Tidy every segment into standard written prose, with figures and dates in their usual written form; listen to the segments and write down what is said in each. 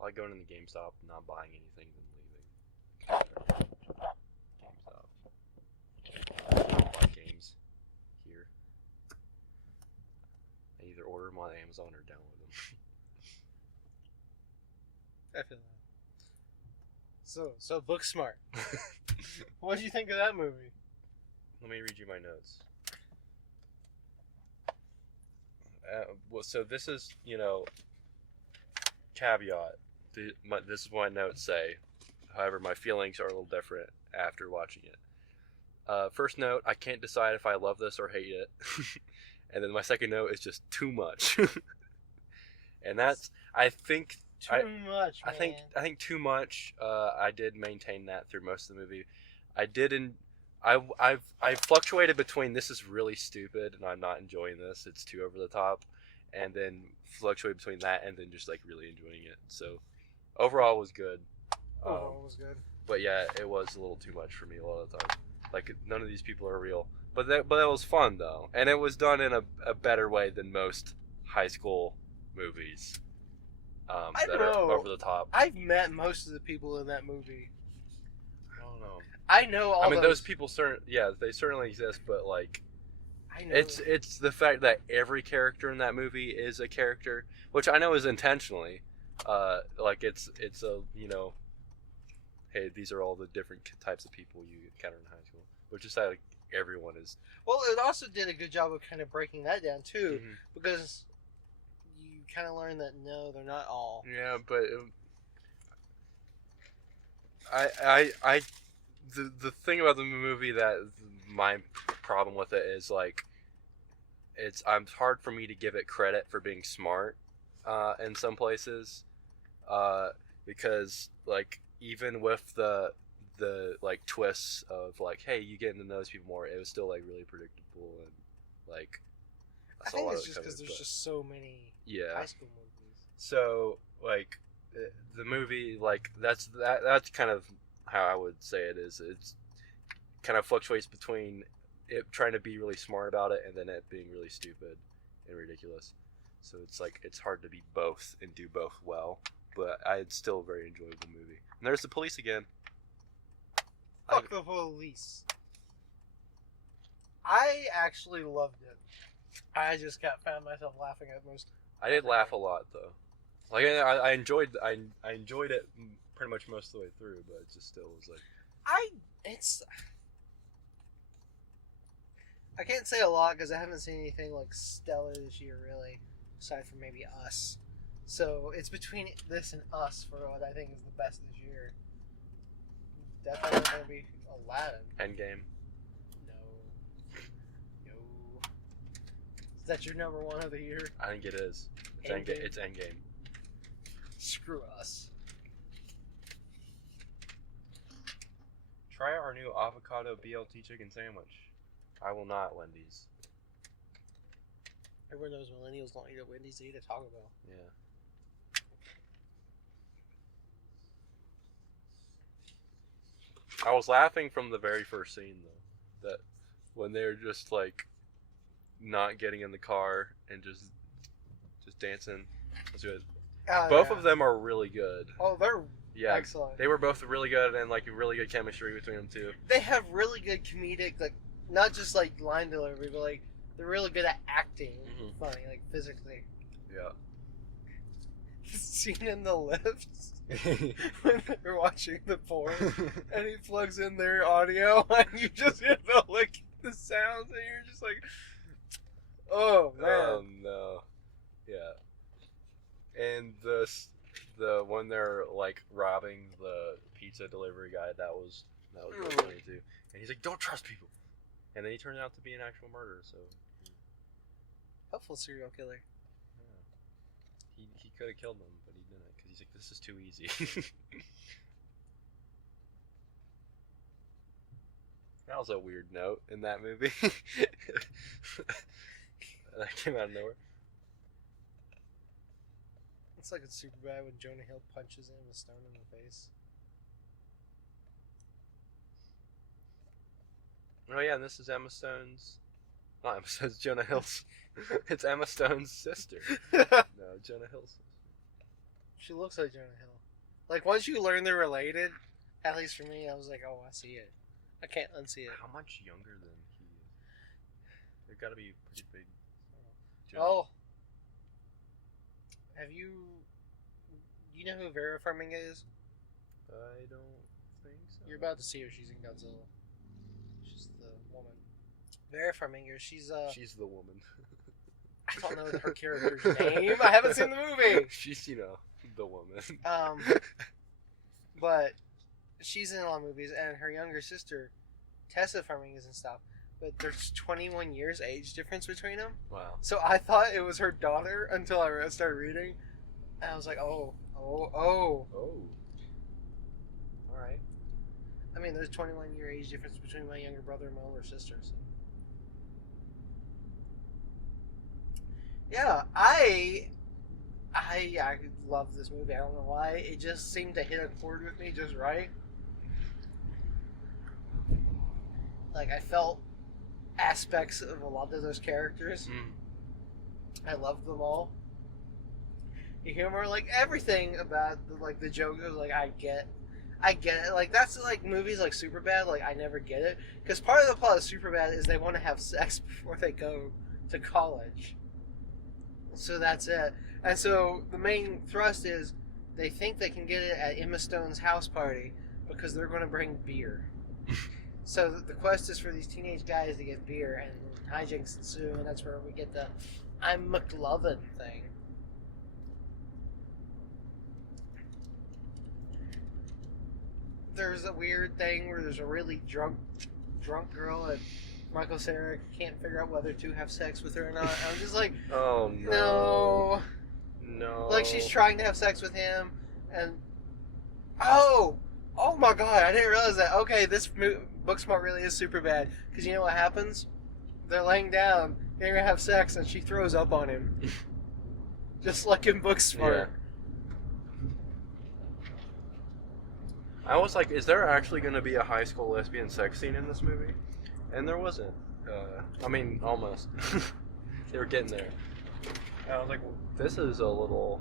I like going in the GameStop, not buying anything, then leaving. GameStop. I don't buy games here. I either order them on Amazon or download them. I feel that. So Booksmart. What did you think of that movie? Let me read you my notes. So this is, caveat. This is what my notes say. However, my feelings are a little different after watching it. First note, I can't decide if I love this or hate it. And then my second note is just too much. And that's, I think... Too much, man. I think too much. I did maintain that through most of the movie. I fluctuated between this is really stupid and I'm not enjoying this. It's too over the top, and then fluctuated between that and then just like really enjoying it. So overall, it was good. Overall, it was good. But yeah, it was a little too much for me a lot of the time. Like none of these people are real. But that was fun though, and it was done in a better way than most high school movies. I that don't know. are over the top. I've met most of the people in that movie. I don't know. I know all. I mean, those people they certainly exist, but like, I know. it's the fact that every character in that movie is a character, which I know is intentionally. Like it's a hey, these are all the different types of people you encounter in high school, but just that like, everyone is. Well, it also did a good job of kind of breaking that down too, because you kind of learn that no, they're not all. Yeah, but the thing about the movie that my problem with it is like it's hard for me to give it credit for being smart in some places because like even with the like twists of like hey you getting to know those people more, it was still like really predictable and like I think it's just because there's just so many high school movies. So like the movie like that's kind of how I would say it is. It's kind of fluctuates between it trying to be really smart about it and then it being really stupid and ridiculous. So it's like it's hard to be both and do both well. But it's still a very enjoyable movie. And there's the police again. Fuck the police. I actually loved it. I just found myself laughing at most. I did laugh a lot though. Like I enjoyed it pretty much most of the way through, but it just still was like I can't say a lot because I haven't seen anything like stellar this year really, aside from maybe Us. So it's between this and Us for what I think is the best this year. Definitely gonna be Aladdin. Endgame. No. Is that your number one of the year? I think it is. It's Endgame. Screw Us. Try our new avocado BLT chicken sandwich. I will not, Wendy's. Everyone knows millennials don't eat at Wendy's, they eat at Taco Bell. Yeah. I was laughing from the very first scene though. That when they're just like not getting in the car and just dancing. That's good. Both of them are really good. Oh, they're excellent. They were both really good and like really good chemistry between them too. They have really good comedic, like not just like line delivery, but like they're really good at acting. Funny, like physically. Yeah. The scene in the lift when they're watching the porn and he plugs in their audio and you just hear the sounds and you're just like, oh man. Oh no. Yeah. And the when they're like robbing the pizza delivery guy, that was really funny too. And he's like, "Don't trust people," and then he turned out to be an actual murderer. So helpful serial killer. Yeah. He could have killed them, but he didn't because he's like, "This is too easy." That was a weird note in that movie. That came out of nowhere. It's like it's super bad when Jonah Hill punches him with a stone in the face. Oh yeah, and this is Emma Stone's... Not Emma Stone's, Jonah Hill's. It's Emma Stone's sister. No, Jonah Hill's sister. She looks like Jonah Hill. Like, once you learn they're related, at least for me, I was like, oh, I see it. I can't unsee it. How much younger than he is? They've got to be pretty big. Jump. Oh. Have you... You know who Vera Farmiga is? I don't think so. You're about to see her. She's in Godzilla. She's the woman. Vera Farmiga, she's She's the woman. I don't know her character's name. I haven't seen the movie. She's, the woman. But she's in a lot of movies, and her younger sister, Tessa Farmiga, is in stuff. But there's 21 years age difference between them. Wow. So I thought it was her daughter until I started reading, and I was like, oh. All right. I mean, there's 21-year age difference between my younger brother and my older sister. So. Yeah, I love this movie. I don't know why. It just seemed to hit a chord with me just right. Like, I felt aspects of a lot of those characters. I loved them all. The humor, like, everything about, the joke, it was like, I get it. Like, that's, like, movies like Superbad, like, I never get it. Because part of the plot of Superbad is they want to have sex before they go to college. So that's it. And so the main thrust is they think they can get it at Emma Stone's house party because they're going to bring beer. So the quest is for these teenage guys to get beer, and hijinks ensue, and that's where we get the I'm McLovin thing. There's a weird thing where there's a really drunk girl, and Michael Cera can't figure out whether to have sex with her or not. I'm just like, oh no. No. Like, she's trying to have sex with him, and oh my god, I didn't realize that. Okay, this Booksmart really is super bad, because you know what happens? They're laying down, they're gonna have sex, and she throws up on him, just like in Booksmart. Yeah. I was like, is there actually going to be a high school lesbian sex scene in this movie? And there wasn't. I mean, almost. They were getting there. And I was like, well, this is a little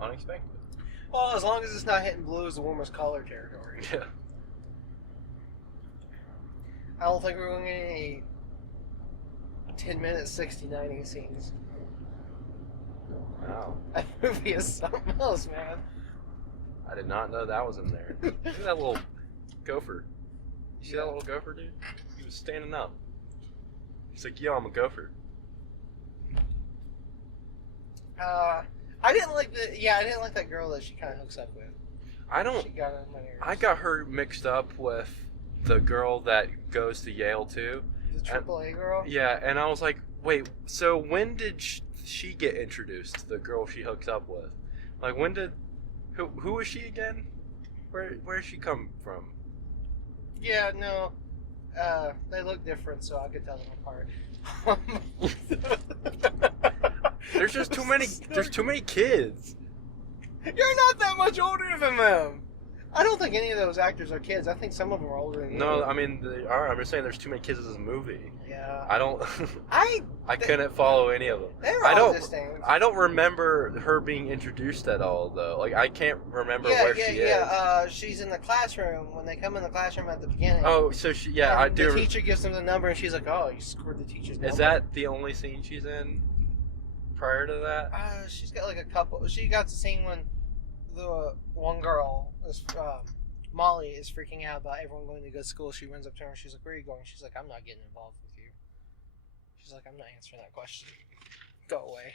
unexpected. Well, as long as it's not hitting blue as the warmest color territory. Yeah. I don't think we're going to get any 10-minute 60-90 scenes. Wow. That movie is something else, man. I did not know that was in there. Look at that little gopher. You see that little gopher, dude? He was standing up. He's like, yo, I'm a gopher. I didn't like that girl that she kind of hooks up with. She got on my nerves. I got her mixed up with the girl that goes to Yale too. The AAA girl? Yeah, and I was like, wait, so when did she get introduced? The girl she hooks up with? Like, when did... Who is she again? Where she come from? Yeah, no. They look different, so I could tell them apart. There's just too many. There's too many kids. You're not that much older than them. I don't think any of those actors are kids. I think some of them are older than you. No, I mean they are. I'm just saying there's too many kids in this movie. Yeah. I don't. I couldn't follow any of them. They were all distinct. I don't remember her being introduced at all though. Like I can't remember where she is. Yeah. She's in the classroom when they come in the classroom at the beginning. Oh, so she. Yeah, I do. The teacher gives them the number, and she's like, "Oh, you scored the teacher's number." Is that the only scene she's in? Prior to that? She's got like a couple. She got the scene when the one girl is. Molly is freaking out about everyone going to good school. She runs up to her and she's like, where are you going? She's like, I'm not getting involved with you. She's like, I'm not answering that question. Go away.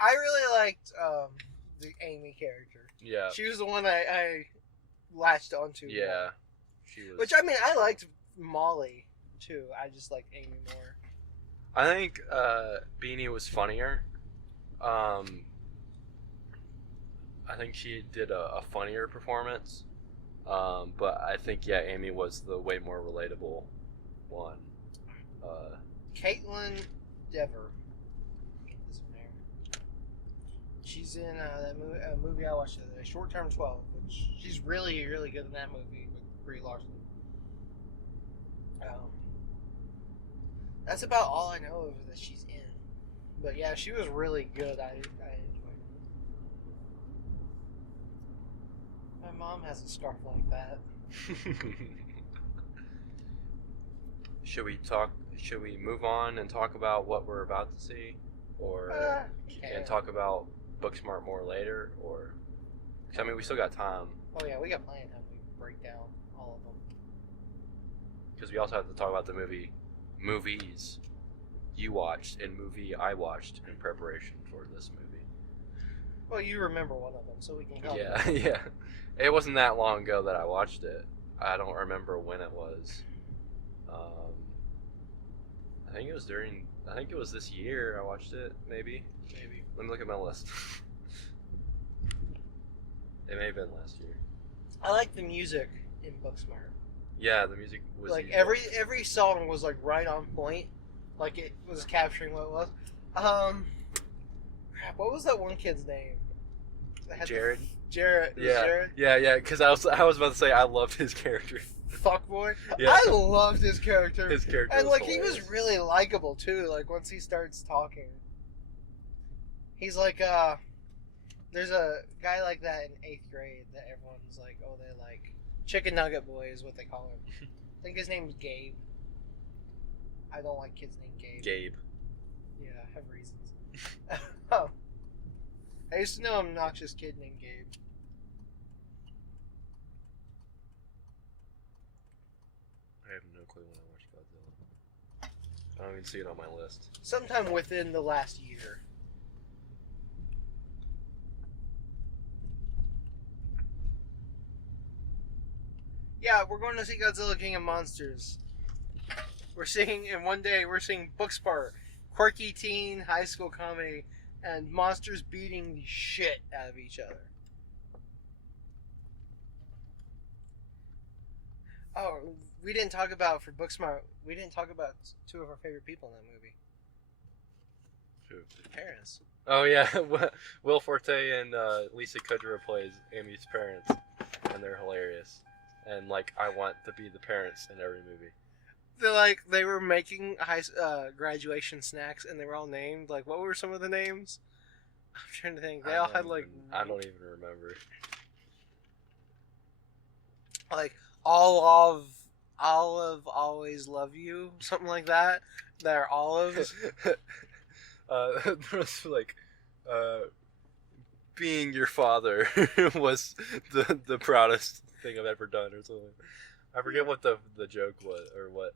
I really liked the Amy character. Yeah. She was the one I latched onto. Yeah. More. She was. Which, I mean, I liked Molly too. I just like Amy more. I think Beanie was funnier. I think she did a funnier performance. But I think Amy was the way more relatable one. Caitlin Dever. Is her name. She's in that movie I watched the other day, Short Term 12. Which she's really, really good in that movie with Brie Larson. Um, that's about all I know of her that she's in. But yeah, she was really good. I enjoyed it. My mom has a scarf like that. Should we move on and talk about what we're about to see, or and talk about Booksmart more later, or? 'Cause, I mean, we still got time. Oh yeah, we got plenty of time. We can break down all of them. Because we also have to talk about the movies you watched and movie I watched in preparation for this movie. Well, you remember one of them, so we can help. Yeah, yeah. It wasn't that long ago that I watched it. I don't remember when it was. I think it was this year I watched it, maybe. Let me look at my list. It may have been last year. I like the music in Booksmart. Yeah, the music was like evil. every song was like right on point. Like it was capturing what it was. Crap, what was that one kid's name? Jared. Jared. Yeah, Jared? yeah. Because I was about to say I loved his character. Fuckboy. Yeah. I loved his character. His character, and was like hilarious. he was really likable too. Like once he starts talking, he's like there's a guy like that in 8th grade that everyone's like, oh, they like Chicken Nugget Boy is what they call him. I think his name's Gabe. I don't like kids named Gabe. Gabe. Yeah, I have reasons. Oh. I used to know an obnoxious kid named Gabe. I have no clue when I watched Godzilla. I don't even see it on my list. Sometime within the last year. Yeah, we're going to see Godzilla King of Monsters. We're seeing, in one day, we're seeing Booksmart, quirky teen high school comedy, and monsters beating the shit out of each other. Oh, we didn't talk about, for Booksmart, we didn't talk about two of our favorite people in that movie. Who? The parents. Oh yeah, Will Forte and Lisa Kudrow plays Amy's parents, and they're hilarious. And like, I want to be the parents in every movie. They were making graduation snacks, and they were all named. Like, what were some of the names? I'm trying to think. They all had like I don't even remember. Like olive, always love you, something like that. They're olives. There was like, being your father was the proudest thing I've ever done, or something. I forget what the joke was, or what.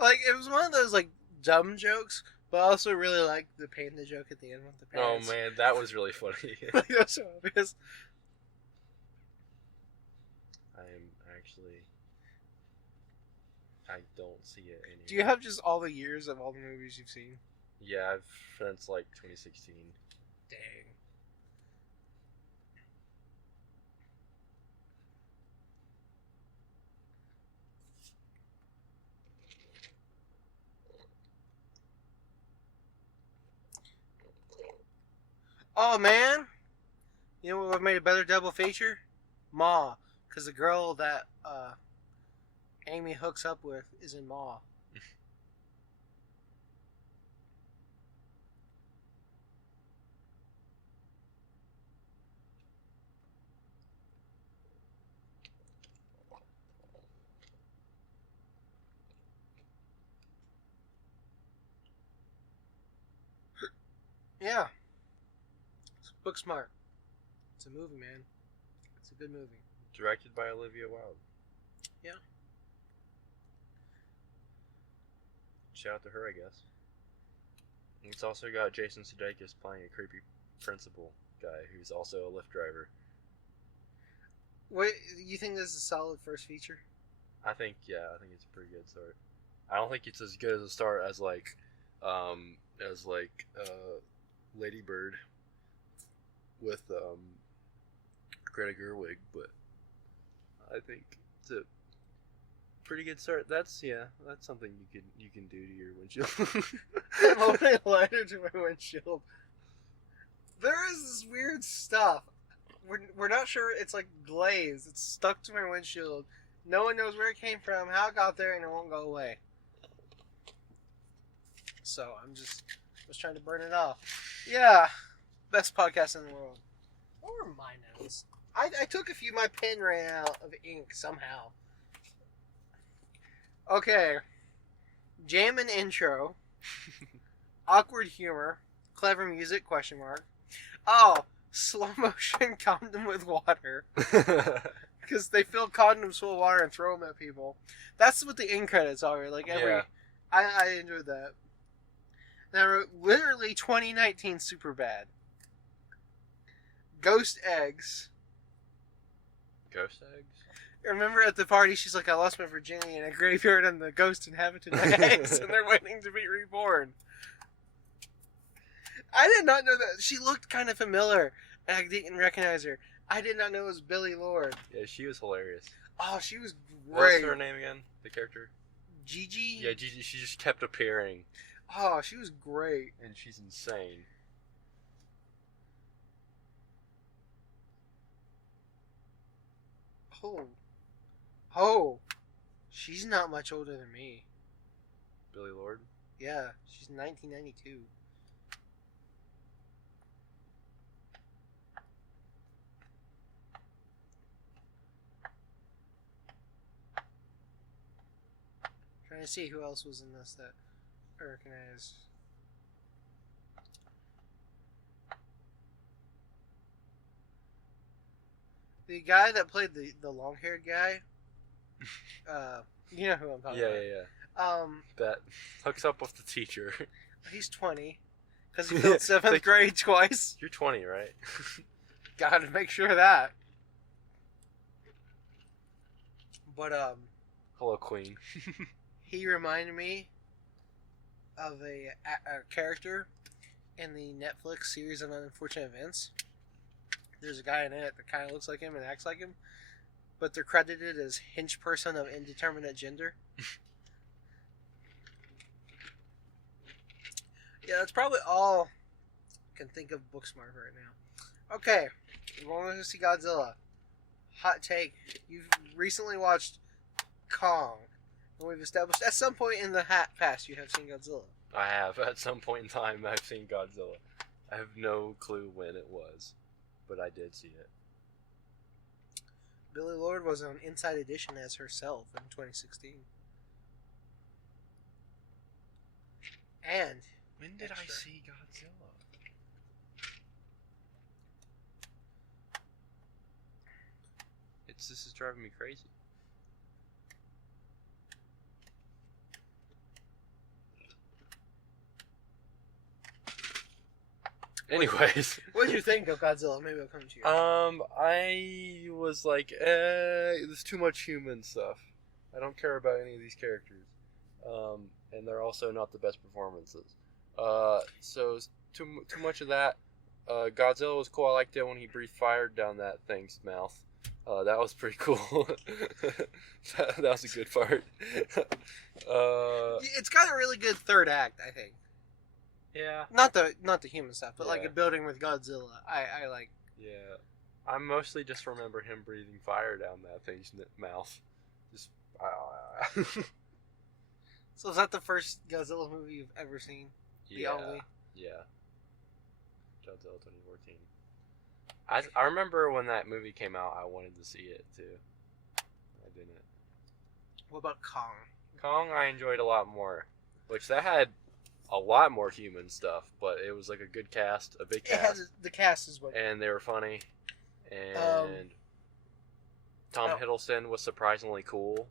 Like, it was one of those like dumb jokes, but I also really liked the panda joke at the end with the parents. Oh man, that was really funny. Like, that was so obvious. I don't see it anymore. Do you have just all the years of all the movies you've seen? Yeah, I've since like 2016. Dang. Oh man, you know what made a better double feature? Ma, because the girl that Amy hooks up with is in Ma. Yeah. It's Booksmart. It's a movie, man. It's a good movie. Directed by Olivia Wilde. Yeah. Shout out to her, I guess. It's also got Jason Sudeikis playing a creepy principal guy who's also a Lyft driver. Wait, you think this is a solid first feature? I think it's a pretty good start. I don't think it's as good as a start as Lady Bird with Greta Gerwig, but I think it's a pretty good start. That's something you can do to your windshield. I'm holding a lighter to my windshield. There is this weird stuff. we're not sure. It's like glazed. It's stuck to my windshield. No one knows where it came from, how it got there, and it won't go away. So I'm just trying to burn it off. Yeah, best podcast in the world. What were my notes? I took a few. My pen ran out of ink somehow. Okay. Jammin' intro. Awkward humor. Clever music, question mark. Oh, slow motion condom with water. Because they fill condoms full of water and throw them at people. That's what the end credits are. Like Yeah. I enjoyed that. Then I wrote, literally 2019 super bad. Ghost eggs. Ghost eggs? Remember at the party, she's like, I lost my virginity in a graveyard and the ghosts inhabited my eggs and they're waiting to be reborn. I did not know that. She looked kind of familiar and I didn't recognize her. I did not know it was Billy Lord. Yeah, she was hilarious. Oh, she was great. What was her name again? The character? Gigi? Yeah, Gigi. She just kept appearing. Oh, she was great. And she's insane. Oh. She's not much older than me. Billy Lord? Yeah, she's 1992. Trying to see who else was in this that I recognize. The guy that played the long-haired guy, you know who I'm talking about. Yeah. That hooks up with the teacher. He's 20, because he failed 7th grade twice. You're 20, right? Gotta make sure of that. But, Hello, Queen. he reminded me of a character in the Netflix series of Unfortunate Events. There's a guy in it that kind of looks like him and acts like him, but they're credited as hinge person of indeterminate gender. Yeah, that's probably all I can think of Booksmart right now. Okay, we're going to see Godzilla. Hot take. You've recently watched Kong, and we've established at some point in the past you have seen Godzilla. I have. At some point in time, I've seen Godzilla. I have no clue when it was, but I did see it. Billy Lord was on Inside Edition as herself in 2016. And when did extra. I see Godzilla? This is driving me crazy. Anyways, what did you think of Godzilla? Maybe I'll come to you. I was like, there's too much human stuff. I don't care about any of these characters. And they're also not the best performances. So too much of that. Godzilla was cool. I liked it when he breathed fire down that thing's mouth. That was pretty cool. that was a good part. It's got a really good third act, I think. Yeah. Not the human stuff, but Yeah. like a building with Godzilla. I like. Yeah. I mostly just remember him breathing fire down that thing's mouth. Just. So is that the first Godzilla movie you've ever seen? The only? Yeah. Godzilla 2014. I remember when that movie came out, I wanted to see it too. I didn't. What about Kong? Kong, I enjoyed a lot more. Which that had a lot more human stuff, but it was like a good cast, a big cast. The cast is what. And they were funny. And Tom Hiddleston was surprisingly cool.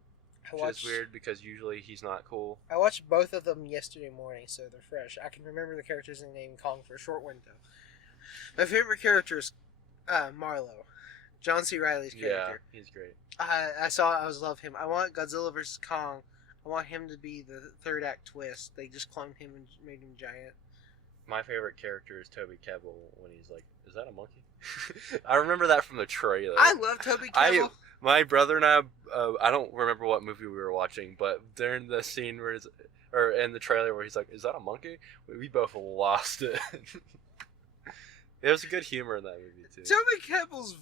Which is weird because usually he's not cool. I watched both of them yesterday morning, so they're fresh. I can remember the characters in name Kong for a short window. My favorite character is Marlowe, John C. Reilly's character. Yeah, he's great. I love him. I want Godzilla vs. Kong. I want him to be the third act twist. They just cloned him and made him giant. My favorite character is Toby Kebbell when he's like, "Is that a monkey?" I remember that from the trailer. I love Toby Kebbell. My brother and I don't remember what movie we were watching, but during the scene or in the trailer where he's like, "Is that a monkey?" We both lost it. There was a good humor in that movie too. Toby Kebbell's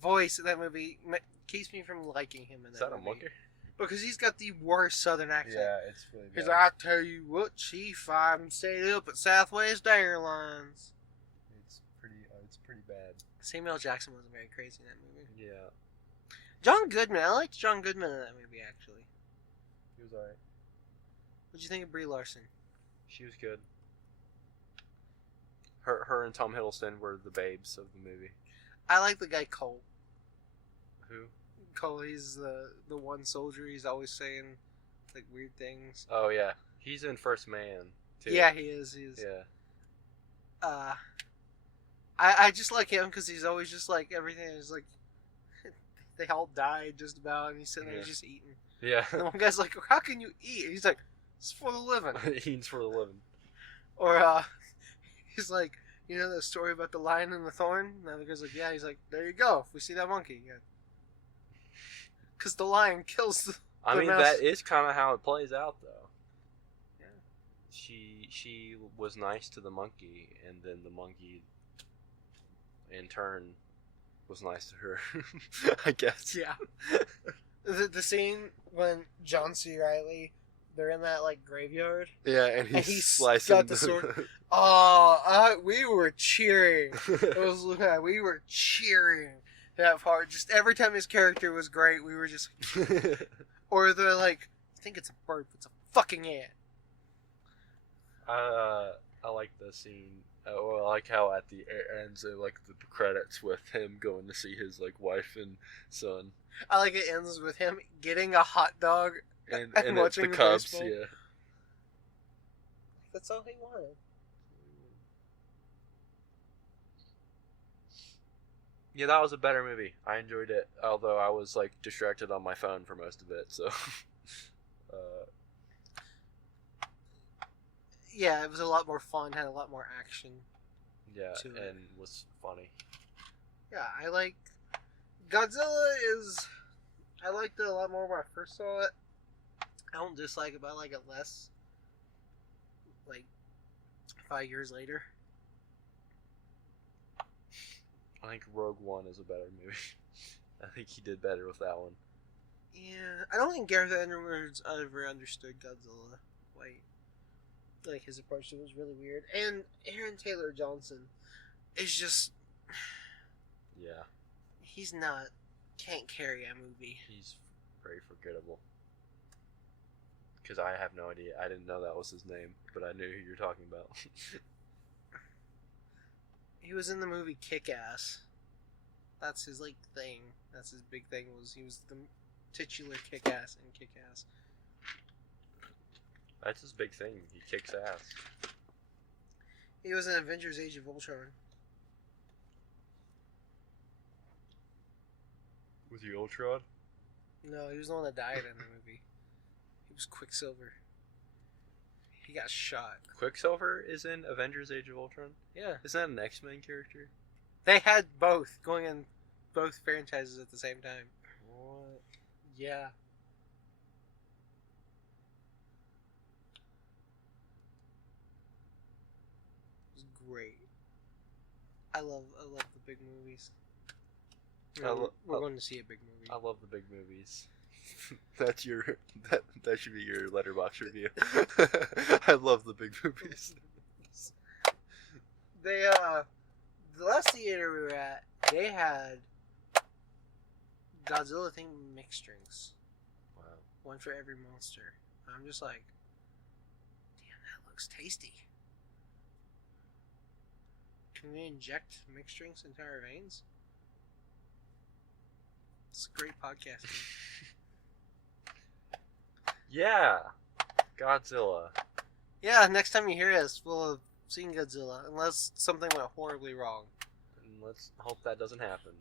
voice in that movie keeps me from liking him in that movie. Is that a monkey? Because he's got the worst Southern accent. Yeah, it's really bad. He's like, I tell you what, Chief, I'm staying up at Southwest Airlines. It's pretty bad. Samuel Jackson wasn't very crazy in that movie. Yeah. John Goodman, I liked John Goodman in that movie, actually. He was alright. What'd you think of Brie Larson? She was good. Her and Tom Hiddleston were the babes of the movie. I like the guy Cole. Who? Cole, he's the one soldier. He's always saying like weird things. Oh yeah, he's in First Man too. Yeah, he is. Yeah. I just like him because he's always just like everything is like they all died just about, and he's sitting there just eating. Yeah. And the one guy's like, "How can you eat?" And he's like, "It's for the living." Eating's for the living. Or he's like, you know the story about the lion and the thorn? And the other guy's like, yeah. He's like, there you go. If we see that monkey, yeah. Because the lion kills the I mean, mouse. that is kind of how it plays out, though. Yeah. She was nice to the monkey, and then the monkey, in turn, was nice to her. I guess. Yeah. the scene when John C. Reilly, they're in that like graveyard. Yeah, and he's slicing got the sword. Oh, we were cheering. We were cheering that part. Just every time his character was great, we were just. Or they're like, I think it's a bird, but it's a fucking ant. I like the scene. I like how at the ends, like the credits with him going to see his like wife and son. I like it ends with him getting a hot dog and watching it's the Cubs. baseball. Yeah, that's all he wanted. Yeah, that was a better movie. I enjoyed it, although I was like distracted on my phone for most of it. So, yeah, it was a lot more fun. Had a lot more action. Yeah, and was funny. Yeah, I like Godzilla. I liked it a lot more when I first saw it. I don't dislike it, but I like it less. Like 5 years later. I think Rogue One is a better movie. I think he did better with that one. Yeah, I don't think Gareth Edwards ever understood Godzilla quite. Like, his approach to it was really weird. And Aaron Taylor Johnson is just... Yeah. He's can't carry a movie. He's very forgettable. Because I have no idea. I didn't know that was his name, but I knew who you're talking about. He was in the movie Kick-Ass. That's his, like, thing. That's his big thing. He was the titular Kick-Ass in Kick-Ass. That's his big thing. He kicks ass. He was in Avengers Age of Ultron. Was he Ultron? No, he was the one that died in the movie. He was Quicksilver. He got shot. Quicksilver is in Avengers Age of Ultron? Yeah. Isn't that an X-Men character? They had both going in both franchises at the same time. What? Yeah. It was great. I love the big movies. We're going to see a big movie. I love the big movies. That's that should be your letterbox review. I love the big movies. They the last theater we were at, they had Godzilla themed mixed drinks. Wow. One for every monster. I'm just like, damn, that looks tasty. Can we inject mixed drinks into our veins? It's a great podcasting. Yeah, Godzilla. Yeah, next time you hear us, we'll have seen Godzilla, unless something went horribly wrong. And let's hope that doesn't happen.